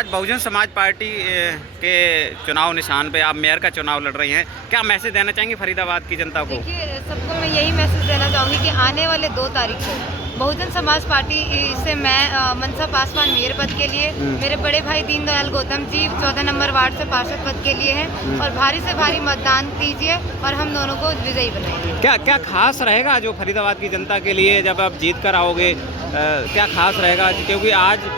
आज बहुजन समाज पार्टी के चुनाव निशान पे आप मेयर का चुनाव लड़ रही हैं, क्या मैसेज देना चाहेंगे फरीदाबाद की जनता को? देखिए, सबको मैं यही मैसेज देना चाहूँगी कि आने वाले 2 तारीख को बहुजन समाज पार्टी से मैं मनसा पासवान मेयर पद के लिए, मेरे बड़े भाई दीनदयाल गौतम जी 14 नंबर वार्ड से पार्षद पद के लिए हैं और भारी से भारी मतदान कीजिए और हम दोनों को विजयी बनाएंगे। क्या खास रहेगा जो फरीदाबाद की जनता के लिए जब आप जीत कर आओगे, क्या खास रहेगा? क्योंकि आज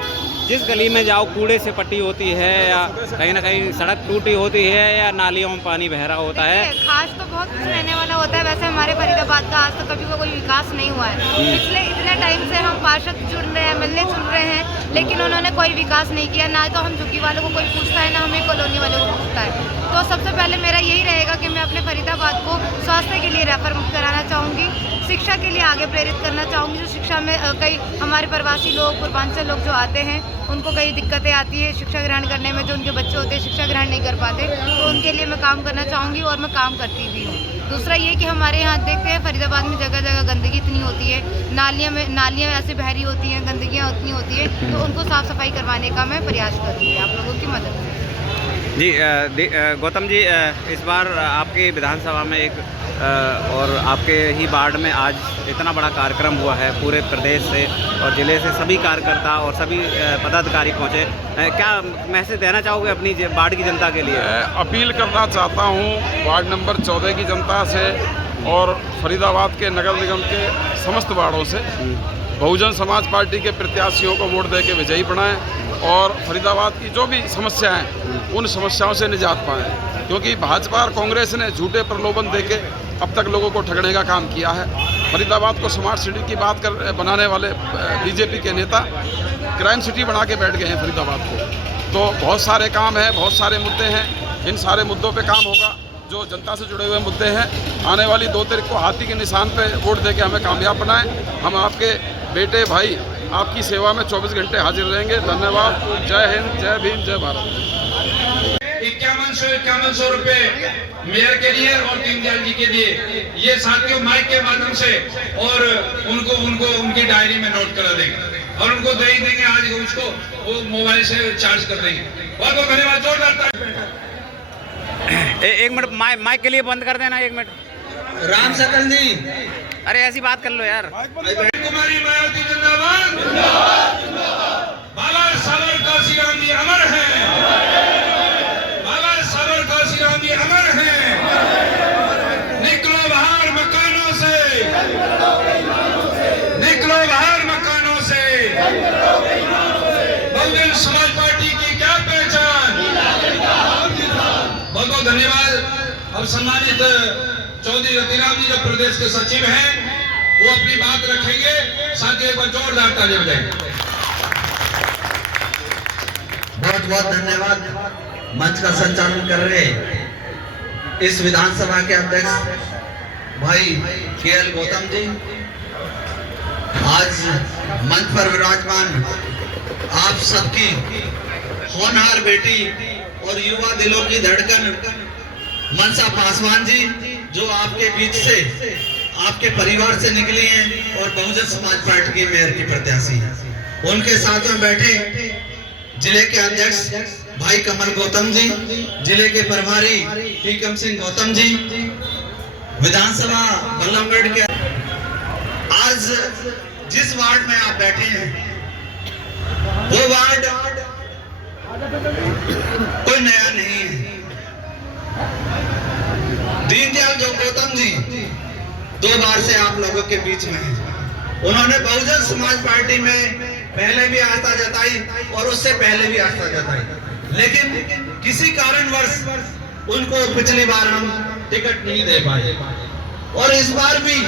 जिस गली में जाओ कूड़े से पट्टी होती है या कहीं ना कहीं सड़क टूटी होती है या नालियों में पानी बह रहा होता है। खास तो बहुत कुछ रहने वाला होता है। वैसे हमारे फरीदाबाद का आज तो कभी कोई विकास नहीं हुआ है। पिछले इतने टाइम से हम पार्षद चुन रहे हैं, मिलने चुन रहे हैं, लेकिन उन्होंने कोई विकास नहीं किया। ना तो हम झुग्गी वालों को कोई पूछता है, ना हमें कॉलोनी वालों को पूछता है। तो सबसे पहले मेरा यही रहेगा कि मैं अपने फरीदाबाद को स्वास्थ्य के लिए रेफर मुक्त कराना चाहूँगी, शिक्षा के लिए आगे प्रेरित करना चाहूँगी। जो शिक्षा में कई हमारे प्रवासी लोग, पूर्वांचल लोग जो आते हैं, उनको कई दिक्कतें आती है शिक्षा ग्रहण करने में। जो उनके बच्चे होते हैं शिक्षा ग्रहण नहीं कर पाते, तो उनके लिए मैं काम करना चाहूँगी और मैं काम करती भी हूँ। दूसरा ये कि हमारे यहाँ देखते हैं फरीदाबाद में जगह जगह गंदगी इतनी होती है, नालियाँ ऐसे बहरी होती हैं, गंदगियाँ उतनी होती है, तो उनको साफ़ सफाई करवाने का मैं प्रयास करूँगी आप लोगों की मदद से। जी गौतम जी, इस बार आपकी विधानसभा में एक और आपके ही वार्ड में आज इतना बड़ा कार्यक्रम हुआ है, पूरे प्रदेश से और ज़िले से सभी कार्यकर्ता और सभी पदाधिकारी पहुंचे। क्या मैसेज देना चाहोगे अपनी वार्ड की जनता के लिए? अपील करना चाहता हूं वार्ड नंबर 14 की जनता से और फरीदाबाद के नगर निगम के समस्त वार्डों से, बहुजन समाज पार्टी के प्रत्याशियों को वोट दे के विजयी बनाएं और फरीदाबाद की जो भी समस्याएं हैं उन समस्याओं से निजात पाएं, क्योंकि भाजपा और कांग्रेस ने झूठे प्रलोभन देके अब तक लोगों को ठगने का काम किया है। फरीदाबाद को स्मार्ट सिटी की बात कर बनाने वाले बीजेपी के नेता क्राइम सिटी बना के बैठ गए हैं फरीदाबाद को। तो बहुत सारे काम हैं, बहुत सारे मुद्दे हैं, इन सारे मुद्दों पे काम होगा जो जनता से जुड़े हुए मुद्दे हैं। आने वाली 2 तारीख को हाथी के निशान पे वोट दे के हमें कामयाब बनाएं। हम आपके बेटे भाई आपकी सेवा में 24 घंटे हाजिर रहेंगे। धन्यवाद। जय हिंद, जय भीम, जय भारत। 5100 रुपए मेयर के लिए और दीनदयाल जी के लिए ये साथियों माइक के माध्यम से और उनको उनकी डायरी में नोट करा देंगे और उनको दे देंगे। आज उसको वो मोबाइल से चार्ज कर देंगे। बहुत बहुत धन्यवाद। जोरदार। एक मिनट माइक के लिए बंद कर देना, 1 मिनट। राम सकल जी, अरे ऐसी बात कर लो यार। कुमारी मायावती जिंदाबाद, बाबा सावरकर श्री राम जी अमर हैं, बाबा सावरकर श्री राम जी अमर हैं। निकलो बाहर मकानों से, निकलो बाहर मकानों से। बहुजन समाज पार्टी की क्या पहचान। बहुत बहुत धन्यवाद। अब सम्मानित चौधरी रतिराम जी जो प्रदेश के सचिव हैं वो अपनी बात रखेंगे। साथियों एक बार जोरदार ताली बजाएं। बहुत बहुत धन्यवाद मंच का संचालन कर रहे इस विधानसभा के अध्यक्ष भाई KL गौतम जी। आज मंच पर विराजमान आप सबकी होनहार बेटी और युवा दिलों की धड़कन मनसा पासवान जी, जो आपके बीच से आपके परिवार से निकली हैं और बहुजन समाज पार्टी की मेयर की प्रत्याशी हैं। उनके साथ में बैठे जिले के अध्यक्ष भाई कमल गौतम जी, जिले के प्रभारी टीकम सिंह गौतम जी, विधानसभा बल्लभगढ़ के। आज जिस वार्ड में आप बैठे हैं वो वार्ड कोई नया नहीं है। दीनदयाल जो गौतम जी 2 बार से आप लोगों के बीच में हैं। उन्होंने बहुजन समाज पार्टी में पहले भी आस्था जताई और उससे पहले भी आस्था जताई, लेकिन किसी कारणवश उनको पिछली बार हम टिकट नहीं दे पाए और इस बार भी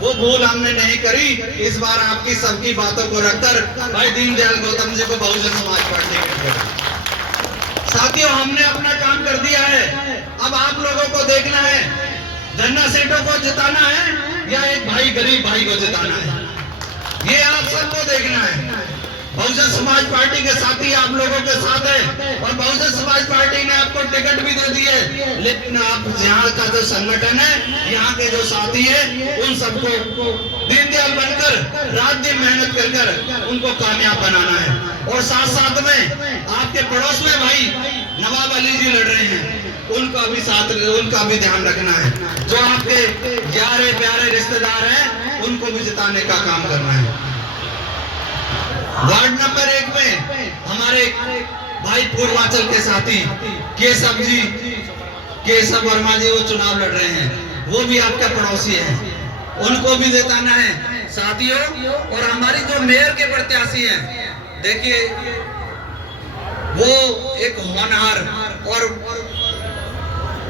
वो भूल हमने नहीं करी। इस बार आपकी सबकी बातों को रखकर भाई दीनदयाल गौतम जी को बहुजन समाज पार्टी में। साथियों, हमने अपना काम कर दिया है। अब आप लोगों को देखना है धन्ना सेठों को जिताना है या एक भाई गरीब भाई को जिताना है, ये आप सबको देखना है। बहुजन समाज पार्टी के साथी आप लोगों के साथ है और बहुजन समाज पार्टी ने आपको टिकट भी दे दी है, लेकिन आप यहाँ का जो संगठन है, यहाँ के जो साथी है, उन सबको दीनदयाल बनकर रात दिन मेहनत कर उनको कामयाब बनाना है। और साथ साथ में आपके पड़ोस में भाई नवाब अली जी लड़ रहे हैं, उनका भी ध्यान रखना है। जो आपके यारे प्यारे रिश्तेदार हैं, उनको भी जिताने का काम करना है। वार्ड नंबर 1 में हमारे भाई पूर्वांचल के साथी केशव वर्मा जी वो चुनाव लड़ रहे हैं, वो भी आपका पड़ोसी है, उनको भी जिताना है साथियों। और हमारी जो मेयर के प्रत्याशी हैं, देखिए वो एक होनहार और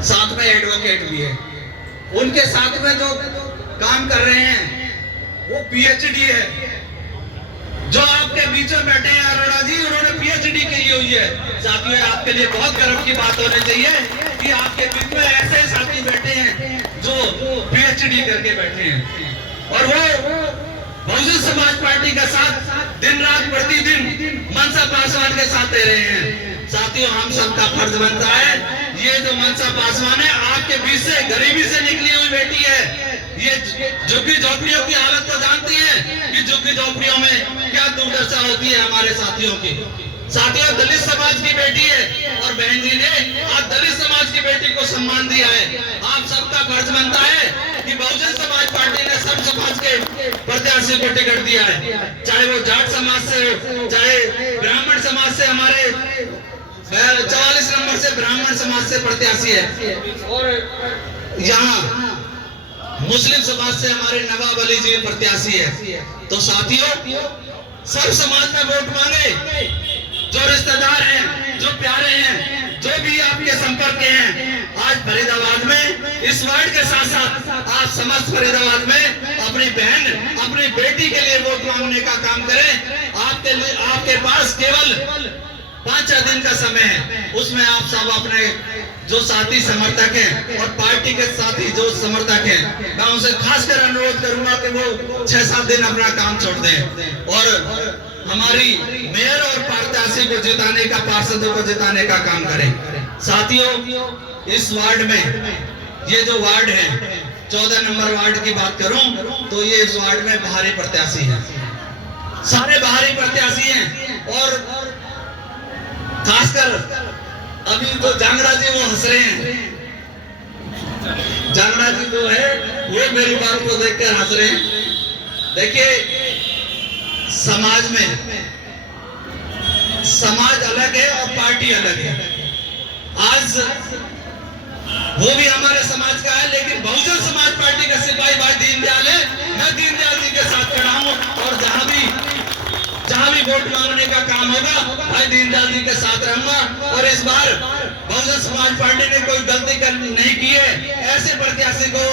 साथ में एडवोकेट भी है, उनके साथ में जो काम कर रहे हैं वो पीएचडी है। जो आपके बीच में बैठे हैं अरोड़ा जी, उन्होंने पीएचडी की हुई है। साथियों, आपके लिए बहुत गर्व की बात होनी चाहिए कि आपके बीच में ऐसे साथी बैठे हैं जो पीएचडी करके बैठे हैं और वो बहुजन समाज पार्टी का साथ दिन रात प्रतिदिन मनसा पासवान के साथ दे रहे हैं। साथियों, हम सबका फर्ज बनता है, ये जो मनसा पासवान है आपके बीच से गरीबी से निकली हुई बेटी है। ये झुग्गी झोपड़ियों की हालत तो जानती है कि झुग्गी झोपड़ियों में क्या दुर्दशा होती है हमारे साथियों की। साथियों, दलित समाज की बेटी है और बहन जी ने आज दलित समाज की बेटी को सम्मान दिया है। आप सबका फर्ज बनता है कि बहुजन समाज पार्टी ने सब समाज के प्रत्याशी को टिकट दिया है, चाहे वो जाट समाज से हो, चाहे ब्राह्मण समाज से, हमारे 44 नंबर से ब्राह्मण समाज से प्रत्याशी है और यहाँ मुस्लिम समाज से हमारे नवाब अली जी प्रत्याशी है। तो साथियों, सब समाज में वोट मांगे, जो रिश्तेदार हैं, जो प्यारे हैं, जो भी आपके संपर्क के हैं। आज फरीदाबाद में इस वार्ड के साथ साथ आप समस्त फरीदाबाद में अपनी बहन, अपनी बेटी के लिए वोट मांगने का काम करें। आपके पास केवल 5 दिन का समय है, उसमें आप सब अपने जो साथी समर्थक हैं और पार्टी के साथी जो समर्थक हैं, मैं उनसे खासकर अनुरोध करूंगा कि वो 6-7 दिन अपना काम छोड़ दें और हमारी मेयर और प्रत्याशी को जिताने का, पार्षदों को जिताने का काम करें। साथियों, इस वार्ड में ये जो वार्ड है 14 नंबर वार्ड की बात करूं तो ये इस वार्ड में बाहरी प्रत्याशी हैं, सारे बाहरी प्रत्याशी हैं और खासकर अभी तो जांगड़ा जी वो हंस रहे हैं, जांगड़ा जी जो है वो मेरी बात को देखकर हंस रहे हैं। देखिए, समाज में समाज अलग है और पार्टी अलग है। आज वो भी हमारे समाज का है, लेकिन बहुजन समाज पार्टी का सिपाही भाई दीनदयाल है। मैं दीनदयाल जी के साथ खड़ा हूं और जहां भी वोट मांगने का काम होगा भाई दीनदयाल जी के साथ रहूंगा। और इस बार बहुजन समाज पार्टी ने कोई गलती नहीं की है, ऐसे प्रत्याशी को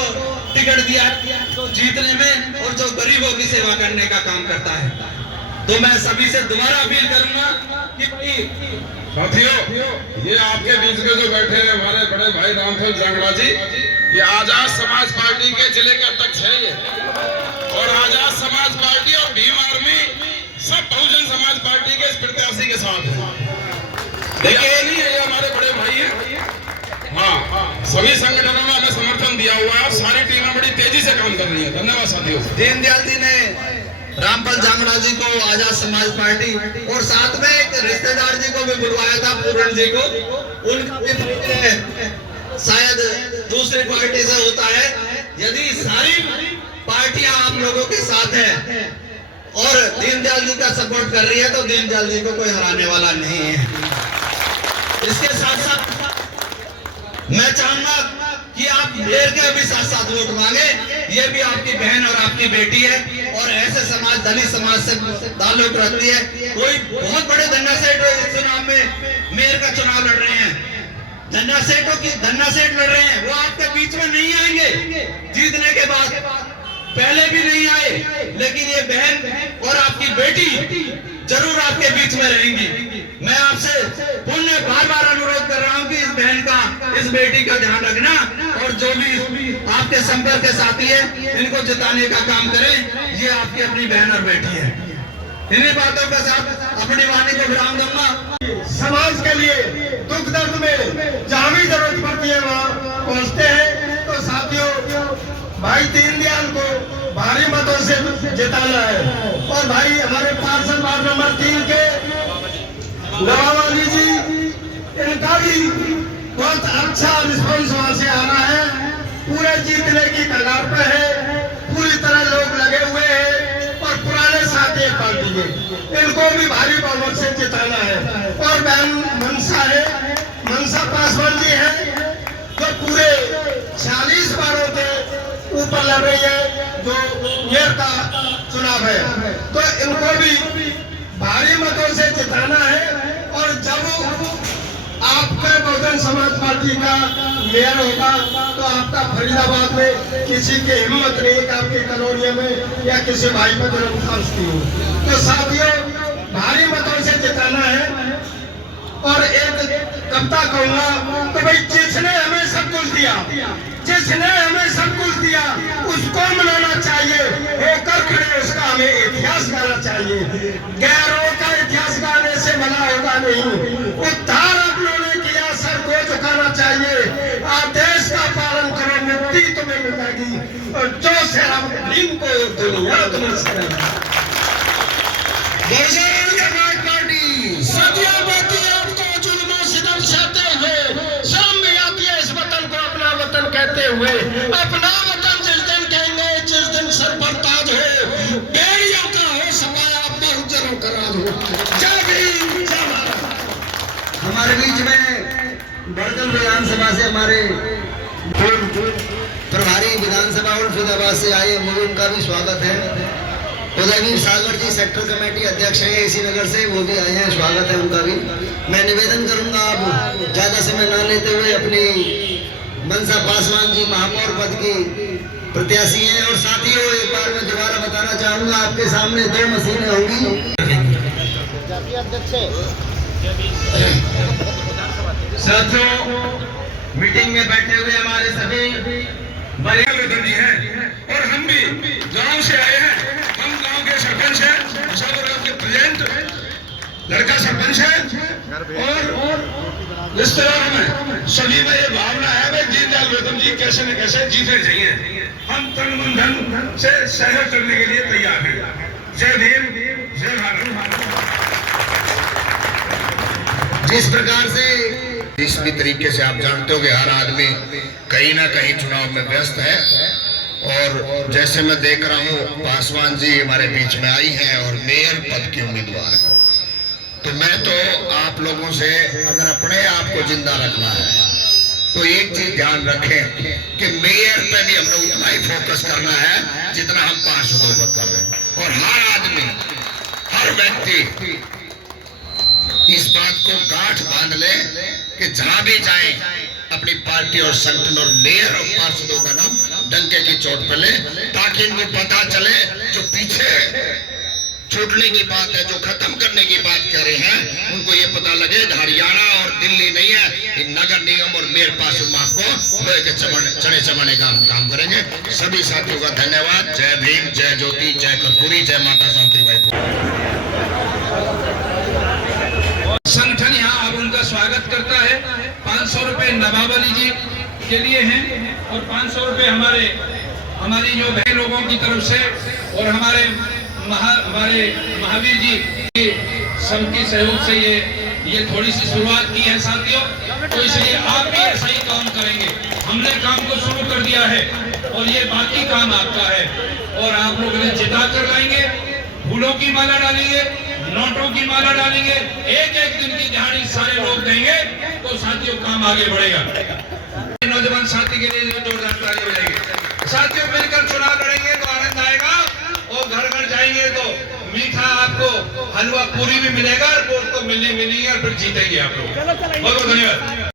टिकट दिया तो जीतने में और जो गरीबों की सेवा करने का काम करता है। तो मैं सभी से दोबारा अपील करूंगा कि भाई साथियों, ये आपके बीच में जो बैठे हैं हमारे बड़े भाई रामफल जांगड़ा जी, ये आजाद समाज पार्टी के जिले के अध्यक्ष हैं ये, और आजाद समाज पार्टी और भीम आर्मी सब बहुजन समाज पार्टी के इस प्रत्याशी के साथ है। देखिए, नहीं है, ये हमारे बड़े भाई हैं। हाँ, सभी संगठनों में हमें समर्थन दिया हुआ है, सारी टीमें बड़ी तेजी से काम कर रही है। धन्यवाद साथियों। दीनदयाल जी ने रामपाल जांगड़ा जी को, आजाद समाज पार्टी और साथ में एक रिश्तेदार जी को भी बुलवाया था, पूरण जी को। उनका भी शायद दूसरी पार्टी से होता है। यदि सारी पार्टियां आप लोगों के साथ है और दीनदयाल जी का सपोर्ट कर रही है तो दीनदयाल जी को कोई हराने वाला नहीं है। इसके साथ साथ मैं चाहूंगा कि आप मेयर के भी साथ साथ वोट मांगे। ये भी आपकी बहन और आपकी बेटी है और ऐसे समाज, दलित समाज से ताल्लुक रखती है। कोई बहुत बड़े धन्ना सेठ इस चुनाव में मेयर का चुनाव लड़ रहे हैं, धन्ना सेठ लड़ रहे हैं, वो आपके बीच में नहीं आएंगे जीतने के बाद, पहले भी नहीं आए, लेकिन ये बहन और आपकी बेटी जरूर आपके बीच में रहेंगी। मैं आपसे पुनः बार अनुरोध कर रहा हूं कि इस बहन का, इस बेटी का ध्यान रखना और जो भी आपके संपर्क के साथी है इनको जिताने का काम करें। ये आपकी अपनी बहन और बेटी है। इन्हीं बातों के साथ अपनी वाणी को विराम दूंगा। समाज के लिए दुख दर्द में जहाँ भी जरूरत पड़ती है वहाँ पहुँचते हैं। तो साथियों, भाई दीनदयाल को भारी मतों से जिताना है। और भाई हमारे पार्षद वार्ड नंबर 3 के नवावाली जी, इनका भी बहुत अच्छा रिस्पॉन्स वहाँ से आ रहा है। पूरे जीतने की कगार पे है, पूरी तरह लोग लगे हुए हैं। और पुराने साथी पार्टी के, इनको भी भारी बहुमत से जिताना है। और बहन मनसा है, मनसा पासवान जी है, जो पूरे 40 बारों के ऊपर लड़ रही है, जो मेयर का चुनाव है। तो इनको भी भारी मतों से जिताना है। और जब आपका बहुजन समाज पार्टी का मेयर होगा तो आपका फरीदाबाद में किसी की हिम्मत नहीं कि आपके कॉलोनिया में या किसी भाई पर दरख्वास्त हो। तो साथियों, भारी मतों से जिताना है। और एक कविता कहूंगा तो भाई, जिसने हमें सब कुछ दिया, जिसने हमें सब कुछ दिया उसको मनाना चाहिए, होकर खड़े उसका हमें इतिहास गाना चाहिए। गैरों का इतिहास गाने से भला होगा नहीं, उद्धार अपनों ने किया, सर को झुकाना चाहिए। आदेश का पालन करो, मुक्ति तुम्हें मिलेगी। और जो सेवा गरीब को दुनिया तुम्हें सेवा। बहुजन समाज पार्टी सदियों बीती आपको जुल्मों सितम सहते हुए, शाम भी आती है इस वतन को अपना वतन कहते हुए। अपना वतन जिस दिन कहेंगे, जिस दिन सर पर ताज हो, बेड़ियों का हो सफाया, बहुजनों का राज हो। जय भीम, जय भारत। हमारे बीच में बड़गल विधानसभा से हमारे प्रभारी विधानसभा और फरीदाबाद से आए, मुझे उनका भी स्वागत है। उदयवीर सागर जी सेक्टर कमेटी अध्यक्ष है इसी नगर से, वो भी आए हैं, स्वागत है उनका भी। मैं निवेदन करूंगा, आप ज्यादा समय ना लेते हुए अपनी मनसा पासवान जी महापौर पद की प्रत्याशी हैं। और साथियों, एक बार मैं दोबारा बताना चाहूंगा, आपके सामने 2 मशीनें होंगी। साथियों, मीटिंग में बैठे हुए हमारे सभी बड़े जी हैं और हम भी गांव से आए हैं। हम गांव के सरपंच हैं, सागर के प्रेजेंट लड़का सरपंच है। और इस तरह में सभी में ये भावना है भाई दीनदयाल गौतम जी कैसे न कैसे जीतने चाहिए। हम तन मन धन से सहयोग करने के लिए तैयार हैं। जय भीम, जय भारत। जिस प्रकार से इस भी तरीके से आप जानते हो कि हर आदमी कहीं ना कहीं चुनाव में व्यस्त है। और जैसे मैं देख रहा हूँ पासवान जी हमारे बीच में आई हैं और मेयर पद की उम्मीदवार है। तो मैं तो आप लोगों से, अगर अपने आप को जिंदा रखना है तो एक चीज ध्यान रखें कि मेयर पे भी हमें उतना ही फोकस करना है जितना हम पार्षदों पर कर रहे हैं। और हर आदमी, हर व्यक्ति इस बात को गांठ बांध ले कि जहां भी जाए अपनी पार्टी और संगठन और मेयर और पार्षदों का नाम डंके की चोट पर ले, ताकि इनको पता चले जो पीछे छूटने की बात है, जो खत्म करने की बात कर रहे हैं, उनको ये पता लगे हरियाणा और दिल्ली नहीं है, ये नगर निगम और मेयर पार्षद को लोहे के चने चबाने का काम करेंगे। सभी साथियों का धन्यवाद। जय भीम, जय ज्योति, जय कर्पूरी, जय माता सावित्रीबाई। संगठन यहाँ अब उनका स्वागत करता है। 500 रुपए नवावाली जी के लिए हैं और 500 रुपए हमारी जो बहन लोगों की तरफ से और हमारे महावीर जी के सबके सहयोग से ये थोड़ी सी शुरुआत की है साथियों। तो इसलिए आप भी ऐसा ही काम करेंगे। हमने काम को शुरू कर दिया है और ये बाकी काम आपका है। और आप लोग इन्हें जिता कर लाएंगे, फूलों की माला डालेंगे, नोटों की माला डालेंगे, एक एक दिन की दिहाड़ी सारे लोग देंगे, तो साथियों काम आगे बढ़ेगा। नौजवान साथी के लिए जोरदार ताली बजाएंगे। साथियों मिलकर चुनाव लड़ेंगे तो आनंद आएगा और घर घर जाएंगे तो मीठा आपको हलवा पूरी भी मिलेगा और वोट तो मिलनी मिलेगी और फिर जीतेंगे आप लोग। बहुत बहुत धन्यवाद।